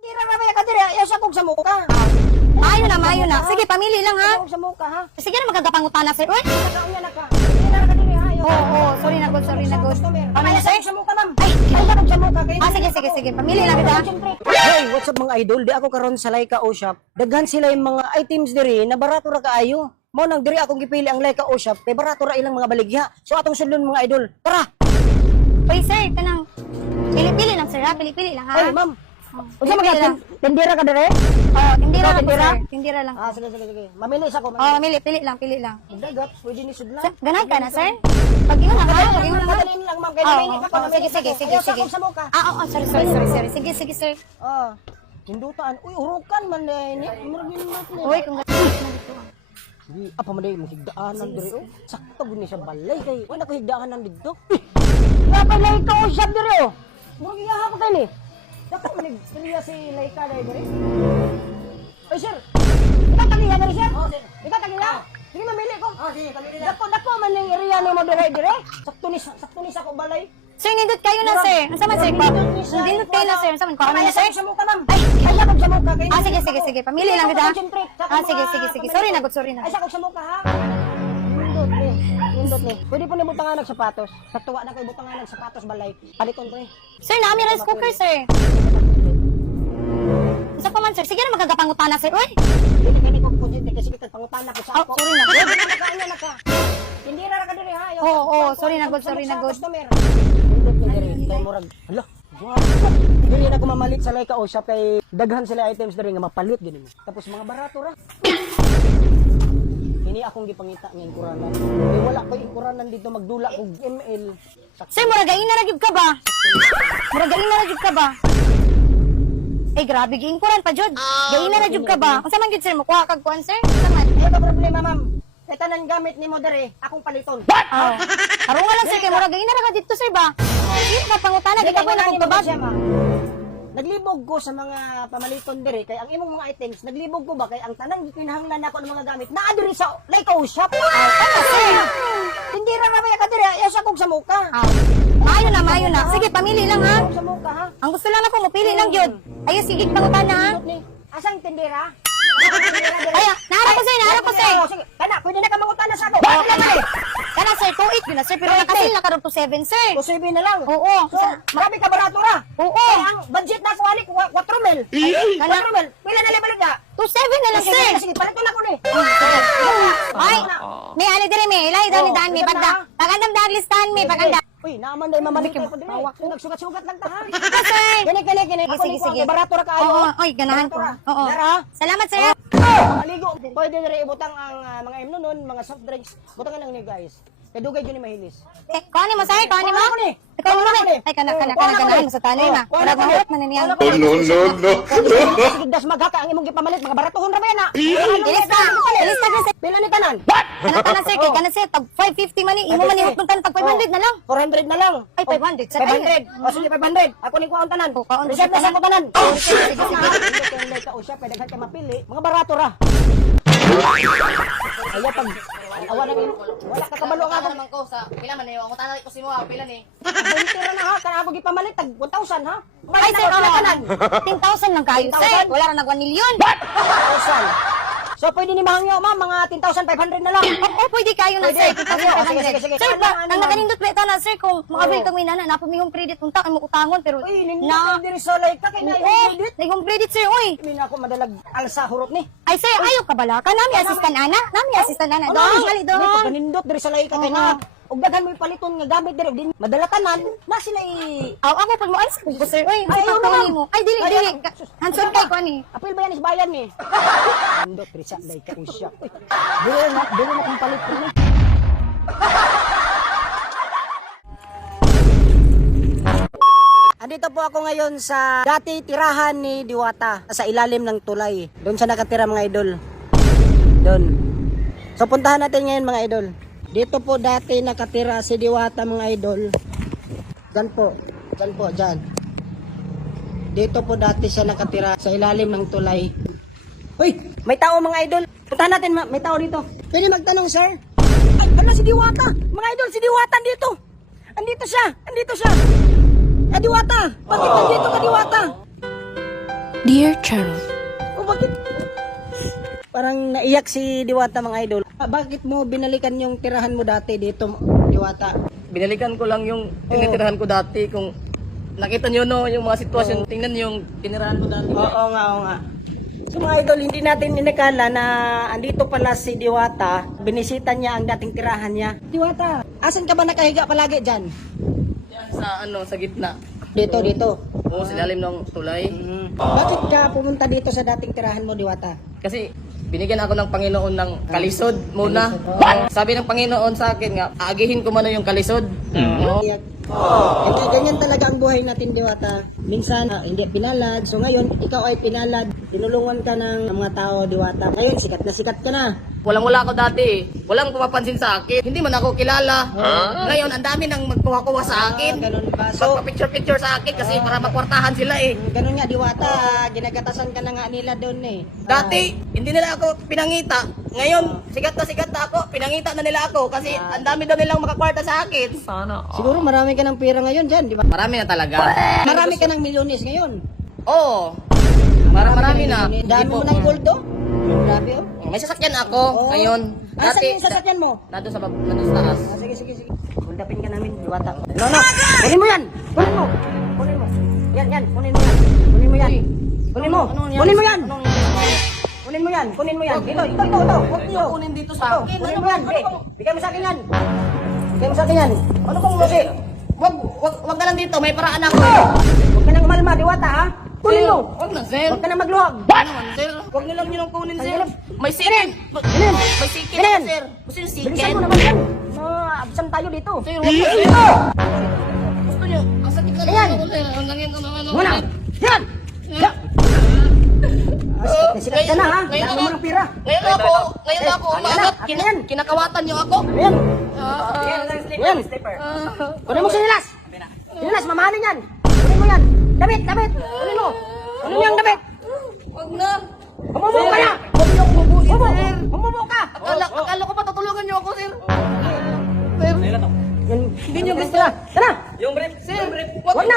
Hindi ra ramay ka dire, ayaw sa kog sa muka. Mayo na. Sige, pamili lang ha. Ayaw sa muka ha. Sige na magagapangutana sir. Uy. Nagaunya na ka. Hindi ra ka dire ha. Oo, sorry na good. Pamili Pamili sir. sa muka ma'am. Ay, ayaw sa muka kay. Sige. Pamili lang kita. Hey, what's up mga idol? Di ako karon sa Laika O Shop. Daghan sila yung mga items diri na barato ra kaayo. Mo nang diri akong gipili ang Laika O Shop kay barato ra ilang mga baligya. So atong sudlon mga idol. Tara. Uy sir, kanang pili-pili lang sir ha. Pili-pili lang ha. Ay, ma'am. Unsa Pili-pili lang. mga tindira ka dire? Oh, tindira lang po Tindira? sir. Tindira lang. Ah, sige. Mamili sa ko. Oh, pili lang. Dagat, pwede ni sudlan. Ganun ka na sir? Pag-ingon lang ha. Pag-ingon lang ha. Madalin lang ma'am kay Oo, namili ka ko. oo, sige. Ayaw sa kog sa muka. Oo, sorry. Sige sir. Ah, hindutan. Uy, urukan man ni. Muragin mat ni. Uy, congratulations dito. Di apa man mo higdaanan diri. Sakto gud ni sa balay kay wala ko higdaanan didto. Ya pa Laika O Shop diri oh. Murag iya ko kay ni. Dako man nigstriya si Laika diri. Oy sir. Ikaw tagiya diri sir? Oh sir. Ikaw tagiya? Sige mamili ko. Oh sige, kamili na. Dako man ning area ni mo diri. Sakto ni sa ko balay. Sir, nindot kayo na sir. Ang sama sir? Nindot kayo na sir. Ang sama? Kuha na sir? Sa muka ma'am. Ay, kaya ko sa muka kay. Sige. Pamili lang kita. Sige. Sorry na. Ay, sakog sa muka ha. Nindot ni. Pwede po ni butangan ng sapatos. Sa tuwa na kay butangan ng sapatos balay. Paliton ko ni. Sir, naami rice cooker sir. Isa pa man sir. Sige na magagapangutana sir. Uy! Hindi ko po dito kasi kita pangutana ko sa ako. Sorry na. Nakaanya na ka. Hindi ra ka diri ha. Oo, sorry na good. Customer. Nindot ni diri kay murag. Hala. Dili na ko mamalit sa Laika O Shop kay daghan sila items diri nga mapalit gini mo. Tapos mga barato ra. Ini akong gipangita ng inkuranan. Kay wala ko inkuranan dito magdula og ML. Sir, muragain na ragib ka ba? Eh, grabe, giingkuran pa, Jod. Gain na ragib ka ba? Ang saman, Jod, sir, makuha kag kuhan, sir? Ang saman. Ay ka problema ma'am. Kay tanan gamit nimo diri akong paliton. Oh. Arunga lang, sir, kay muragain na ragib dito, sir, ba? Hindi ka pangutana, di ka po nagpabag. Naglibog ko sa mga pamaliton diri kay ang imong mga items naglibog ko ba kay ang tanang gikinahanglan nako ng mga gamit naa diri sa Laika O Shop. Hindi ra ramay ka diri ayaw sa kog sa muka. Mayo na. Sige, pamili lang, ha? Sa muka ha. Ang gusto lang ako, mapili lang, Jod. Ayos, sige, pangutana, ha? Asang tindera? Ay, naharap ko, sir. Sige, kana pwede na ka mangutana sa ako. Kana, sir, 2.8 yun na, sir. Pero nakasil na karoon to 7, sir. Kusibi na lang. Oo. So, marami ka barato ra. Oo. Kaya ang budget na ko ani 4 mil. 4 mil. Pila na libalig na? 2.7 na lang, sir. Sige, palito na ko ni. Ay, may ali diri, may ilay, dami, may pagda. Pagandam daan listahan, may paganda. Uy, naaman day mamalik ko diri. Nagsugat-sugat lang ta ha. Ito, sir. Kini. Ako Sige. barato ra kaayo. Oo, oy, ganahan ko. Oo. Dara. Salamat, sir. Maligo. Pwede na rin ibutang ang mga imnonon, mga soft drinks. Butangan lang ni guys. Kay dugay yun ni mahilis. Kuhanin mo, sir, kuhanin mo. Ikaw mo rin. Ay, ganahan mo sa tanay, ma. Wala mahot na niyan. No. Sige, das maghaka ang imong gipamalit. Mga baratuhon ra ba yan ha? Ilista ka, sir. Pila ni tanan? Kana, sir, kay kana, sir. Tag 550 man imo man ihot ng tanan, tag 500 na lang. 400 na lang. Ay, 500. Sa 500. O sige, 500. Ako ni kuha ang tanan. Kuhaon Reserve na sa ko tanan. Sige. Hindi ka usap, pwede ka mapili. Mga barato ra. Ayaw pag awa na rin. Wala ka kabalo nga ako. naman ko sa pila man yung utana ko si mo pila ni. Buntira na ha. Kana ako gipamalit. Tag 1,000 ha. Ay, sir, Pila tanan. 10,000 lang kayo, sir. 10,000? Wala na nag 1 million. 1,000. So pwede ni mahangyo ma mga 10,500 na lang. Oo, pwede kayo na, sir. Sige. Sir, ang naganindot ba ito na, sir, kung makabili kami na, napamihong credit, unta kay mo utangon, pero Uy, ninyo diri sa Laika kay na Oo, naging credit, sir, uy. Hindi na ako madalag alsa hurot ni. Ay, sir, ayaw ka bala ka. Nami assistant ana. Dong, mali, dong. Kanindot diri sa Laika kay na. Ug daghan mo paliton nga gamit diri din madalatanan na sila Aw, ako pag mo alis ko, sir, uy. Ay, Ay, ano mo. Ay, dili. Hanson kay ko ani. Apil ba yan is bayan ni? Kanindot diri sa Laika usya. Uy, dili na kung paliton ni. Andito po ako ngayon sa dati tirahan ni Diwata sa ilalim ng tulay. Doon siya nakatira mga idol. Doon. So puntahan natin ngayon mga idol. Dito po dati nakatira si Diwata mga idol. Diyan po, dyan. Dito po dati siya nakatira sa ilalim ng tulay. Uy, may tao mga idol. Puntahan natin, may tao dito. Pwede magtanong, sir? Ay, ano si Diwata? Mga idol, si Diwata dito. Andito siya. Diwata, bakit nandito ka, Diwata? Dear Charot, O bakit? Parang naiyak si Diwata mga idol. Bakit mo binalikan yung tirahan mo dati dito, Diwata? Binalikan ko lang yung tinitirahan ko dati. Kung nakita nyo no, yung mga sitwasyon, tingnan nyo yung tinirahan ko dati. Oo nga, oo nga. So mga idol, hindi natin inakala na andito pala si Diwata. Binisita niya ang dating tirahan niya. Diwata, asan ka ba nakahiga palagi dyan? Yan sa sa gitna. Dito, dito. Oo, sa ilalim ng tulay. Bakit ka pumunta dito sa dating tirahan mo, Diwata? Kasi binigyan ako ng Panginoon ng kalisod muna. Sabi ng Panginoon sa akin nga, aagihin ko muna yung kalisod. Oo. Hindi, ganyan talaga ang buhay natin, Diwata. Minsan, hindi pinalad. So ngayon, ikaw ay pinalad. Tinulungan ka ng mga tao, Diwata. Ngayon, sikat ka na. Walang-wala ako dati. Walang pumapansin sa akin. Hindi man ako kilala. Ngayon, ang dami nang magkuha-kuha sa akin. Ganun ba? So, Picture-picture sa akin kasi para makwartahan sila eh. ganun nga, Diwata. Ginagatasan ka na nga nila doon eh. Dati, hindi nila ako pinangita. Ngayon, sikat na ako. Pinangita na nila ako kasi ang dami daw nilang makakwarta sa akin. Siguro marami ka ng pera ngayon dyan, di ba? Marami na talaga. Marami ka ng milyones ngayon. Oo. Marami na. Dami mo ng gold, oh. Grabe, oh. May sasakyan ako ngayon. Asan yung sasakyan mo? Nandun sa taas. Sige, sige, sige. Kundapin ka namin, Diwata. No, no. Kunin mo yan. Kunin mo. Kunin mo. Yan. Kunin mo yan. Kunin mo yan. Kunin mo. Kunin mo yan. Kunin mo yan. Kunin mo yan. Ito. Huwag niyo. Kunin dito sa akin. Kunin mo yan. Bigay mo sa akin yan. Bigay mo sa akin yan. Ano kung kasi? Wag ka lang dito. May paraan ako. Huwag ka nang umalma, Diwata, ha? Kunin mo. Wag na, sir. Huwag ka nang magluhag. Ano naman, sir? Wag niyo lang yun ang kunin, sir. May sikin. May sikin Ganun. na, sir. Gusto yung Bilisan sikin? mo naman yan. Absent tayo dito. Sir, wag na, sir. Gusto niyo? Kasakit ka Ayan. ako, sir. Ang nangyan, Muna. Yan. Yan. Nasikat ka na, ha? Dami mo ng pira. Ngayon ako umangat. Ayan. Kinakawatan niyo ako. Ayan. Yan. Kunin mo sinilas. Sinilas, mamahalin yan. Kunin mo yan. Damit. Kunin mo. Kunin mo yung damit. Wag na. Umumo ka na. Umumo ka. Akala ko pa tutulungan niyo ako, sir. Sir. Hindi nyo gusto na. Tara. Yung brief, sir. Wag na.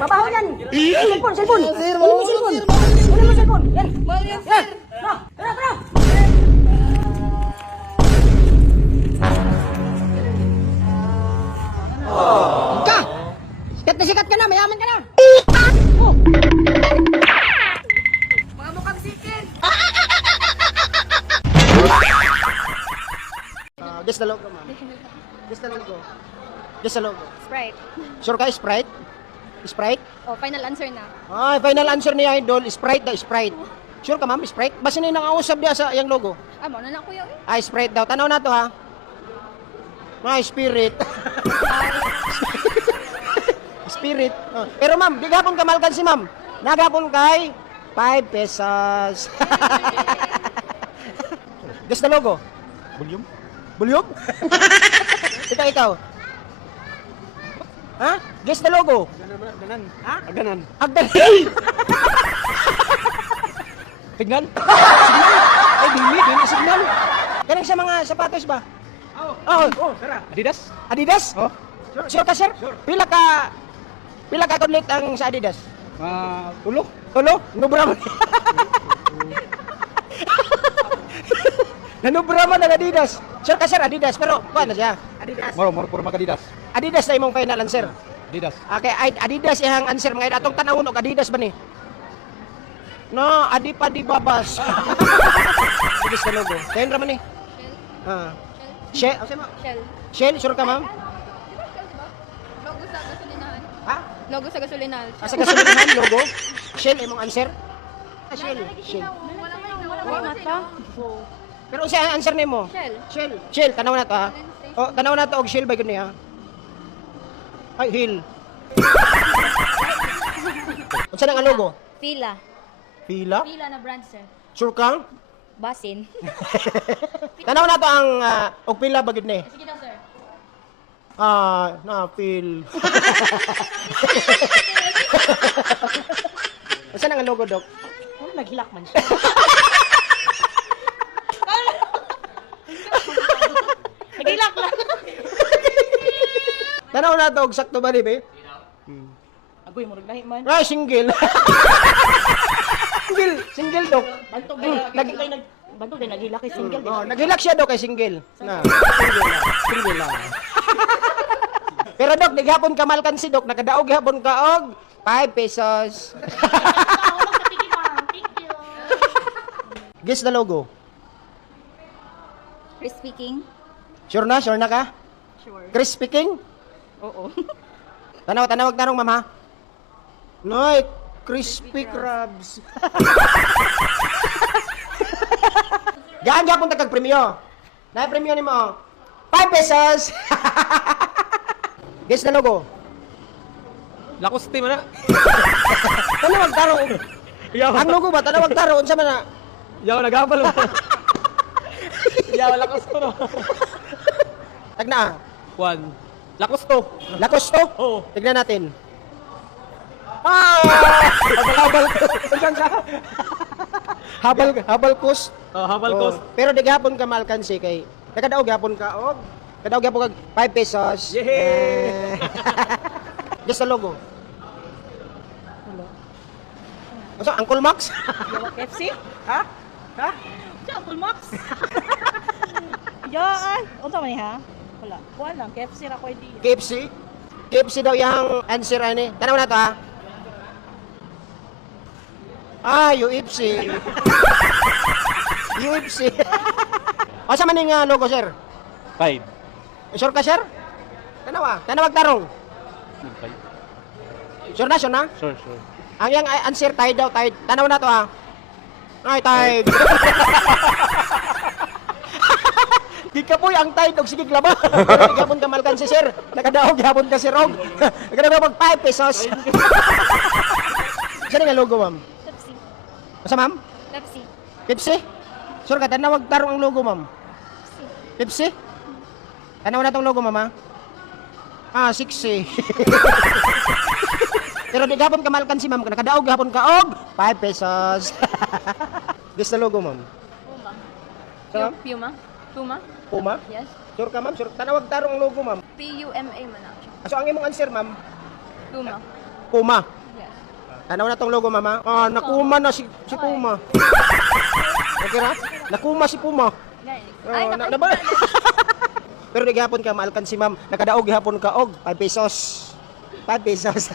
Mabaho yan. Cellphone. Sir, Kunin mo cellphone. Kunin mo cellphone. Yan. Mahal yan, sir. Tara. Ka! Sikat ka na, mayaman ka na! Oh. Mga mukhang sikin. Guess the logo, ma'am. Guess the logo. Guess the logo. Sprite. Sure ka, Sprite? Sprite? Oh, final answer na. Ay, final answer ni Idol, Sprite daw, Sprite. Sure ka, ma'am, Sprite? Basta na yung nakausap niya sa yung logo. Mo na kuya. Ay, Sprite daw. Tanaw na to, ha? Ay, Spirit. Spirit. Oh. Pero ma'am, di gapon ka malkan si ma'am. Nagapon kay 5 pesos. Guess the logo. Volume? ikaw. Ha? Guess the logo. Agdanan. Ha? Agdanan. Signal? Ay, dili signal. Ganun sa mga sapatos ba? Sara. Adidas? Oh. Sure ka, sir? Sure. Pila ka kulit ang sa Adidas? Tulo? Nubra man. Nanubra man ang Adidas. Sure ka, sir, Adidas. Pero, kuha na siya. Adidas. Moro puro mag-Adidas. Adidas na imong final answer. Adidas. Okay, Adidas ihang answer mga ida. Atong tanawon og Adidas ba ni? No, adi pa di babas. Adidas na logo. Kayon ra man ni. Shell. Shell, sure ka, ma'am? Logo sa gasolinahan. Ha? Logo sa gasolinahan. Sa gasolinahan, logo? Shell, imong answer? Shell. Wala na. Pero siya ang answer nimo? Shell, tanaw na to, ha? O, tanaw na to og Shell ba gud niya? Ay, Hill. Unsa nang logo? Pila. Pila? Pila na brand, sir. Sure ka? Basin. Tanaw na to ang og pila ba gud ni? Sige na, sir. Na-feel. Unsa nang logo, Dok? Oh, naghilak man siya. Nagilak na. Tanaw na to og sakto ba ni be? Agoy, mo nagnahi man. Single. Single dok. Bantog din naghilaki single. Oh, naghilak siya dok kay single. Na. Single lang. Pero dok, naghapon ka malkan si dok, nakadaog hapon ka og 5 pesos. Guess the logo. Crispy King? Sure na ka? Sure. Crispy King? Oo. Tanawag tarong ma'am ha. Noy, crispy crabs. Gaan gyapon tagkag premyo. Nay premyo nimo. 5 pesos. Guess the logo. Lakoste man na. Tanawag tarong. Yaw, Ang logo ba tanawag tarong unsa man na? yaw nagapal mo. Yaw lakosto no. Tagna. Juan. Lakosto. Lakosto? Oo. Tignan natin. Ah! Habal cost. Oh, habal cost. Pero digapon ka malkansi kay nakadaog gapon ka og kadaog gapon kag 5 pesos. Yay! Just the logo. Asa Uncle Max? KFC? Ha? Ha? Uncle Max? Yaan. Unsa man ni ha? Wala. Kuha lang. KFC ra ko di. KFC? KFC daw yang answer ani. Tanaw na to ha. UFC. UFC. Asa man ning logo sir? 5. Sure ka sir? Tanawa. Tanawag tarong. Sure na? Sure. Ang yang answer tide daw, tide. Tanaw na to ha. Ay, tide. Di ka po ang tide og sige laba. Gapon ka malkan si sir. Nakadaog gapon ka si Rog. Nakadaog mag 5 pesos. Saan nga logo, ma'am? Pepsi. Asa, ma'am? Pepsi. Pepsi? Sure ka, tanawag tarong ang logo, ma'am. Pepsi? Tanaw na tong logo, ma'am, ha? 6. Pero di gapon ka malkan si ma'am, nakadaog gapon ka og 5 pesos. Guess the logo, ma'am. Puma. Sa ma'am? Puma? Puma? Yes. Sure ka, ma'am? Sure. Tanawag tarong ang logo, ma'am. P-U-M-A man na. So ang imong answer, ma'am? Puma. Puma. Yes. Tanaw na tong logo, ma'am, ha? Ah, nakuma na si Puma. Okay ra? Nakuma si Puma. Ay, Oh, Pero di gapon ka maalkan si ma'am, nakadaog gihapon ka og 5 pesos. 5 pesos.